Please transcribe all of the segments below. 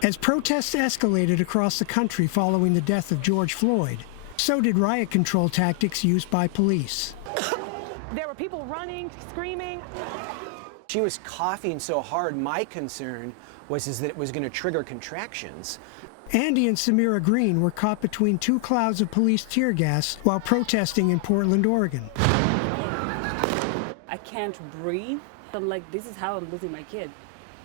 As protests escalated across the country following the death of George Floyd, so did riot control tactics used by police. There were people running, screaming. She was coughing so hard, my concern was that it was going to trigger contractions. Andy and SAMIRA Green were caught between two clouds of police tear gas while protesting in Portland, Oregon. I can't breathe. I'm like, this is how I'm losing my kid.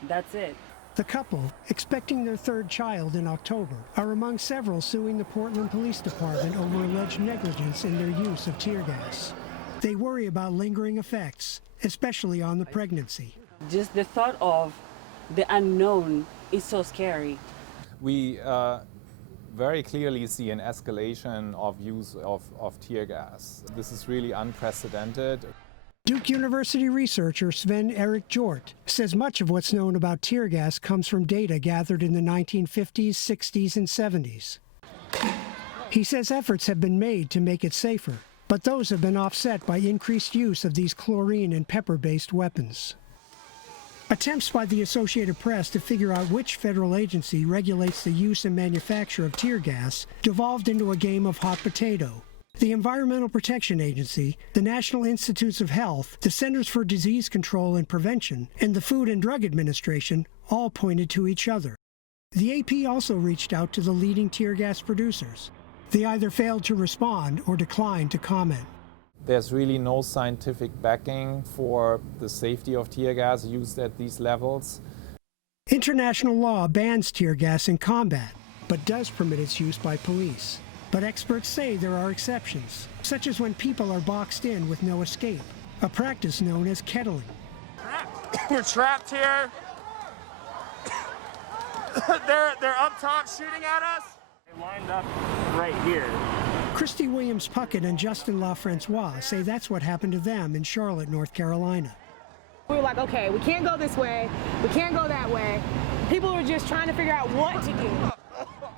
That's it. The couple, expecting their third child in October, are among several suing the Portland Police Department over alleged negligence in their use of tear gas. They worry about lingering effects, especially on the pregnancy. Just the thought of the unknown is so scary. We very clearly see an escalation of use of tear gas. This is really unprecedented. Duke University researcher Sven-Eric Jordt says much of what's known about tear gas comes from data gathered in the 1950s, 60s, and 70s. He says efforts have been made to make it safer, but those have been offset by increased use of these chlorine and pepper-based weapons. Attempts by the Associated Press to figure out which federal agency regulates the use and manufacture of tear gas devolved into a game of hot potato. The Environmental Protection Agency, the National Institutes of Health, the Centers for Disease Control and Prevention, and the Food and Drug Administration all pointed to each other. The AP also reached out to the leading tear gas producers. They either failed to respond or declined to comment. There's really no scientific backing for the safety of tear gas used at these levels. International law bans tear gas in combat, but does permit its use by police. But experts say there are exceptions, such as when people are boxed in with no escape, a practice known as kettling. We're trapped here. They're up top shooting at us. They lined up right here. Christy Williams-Puckett and Justin LaFrancois say that's what happened to them in Charlotte, North Carolina. We were like, okay, we can't go this way, we can't go that way. People were just trying to figure out what to do.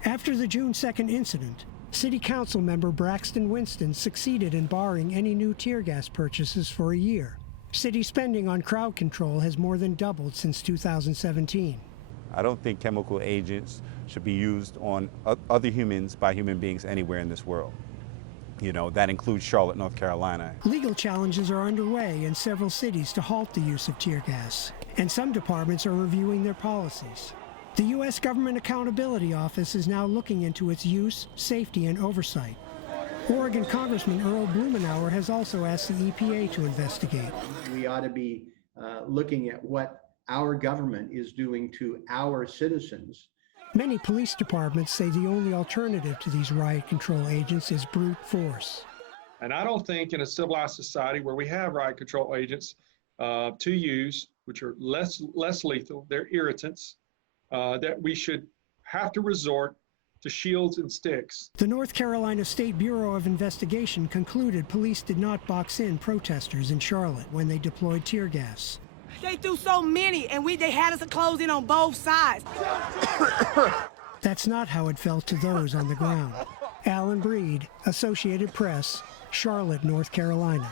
After the June 2nd incident, City Council member Braxton Winston succeeded in barring any new tear gas purchases for a year. City spending on crowd control has more than doubled since 2017. I don't think chemical agents should be used on other humans by human beings anywhere in this world. You know, that includes Charlotte, North Carolina. Legal challenges are underway in several cities to halt the use of tear gas, and some departments are reviewing their policies. The U.S. Government Accountability Office is now looking into its use, safety, and oversight. Oregon Congressman Earl Blumenauer has also asked the EPA to investigate. We ought to be looking at what our government is doing to our citizens. Many police departments say the only alternative to these riot control agents is brute force. And I don't think in a civilized society where we have riot control agents to use, which are less lethal, they're irritants, that we should have to resort to shields and sticks. The North Carolina State Bureau of Investigation concluded police did not box in protesters in Charlotte when they deployed tear gas. They threw so many, and they had us closed in on both sides. That's not how it felt to those on the ground. Alan Breed, Associated Press, Charlotte, North Carolina.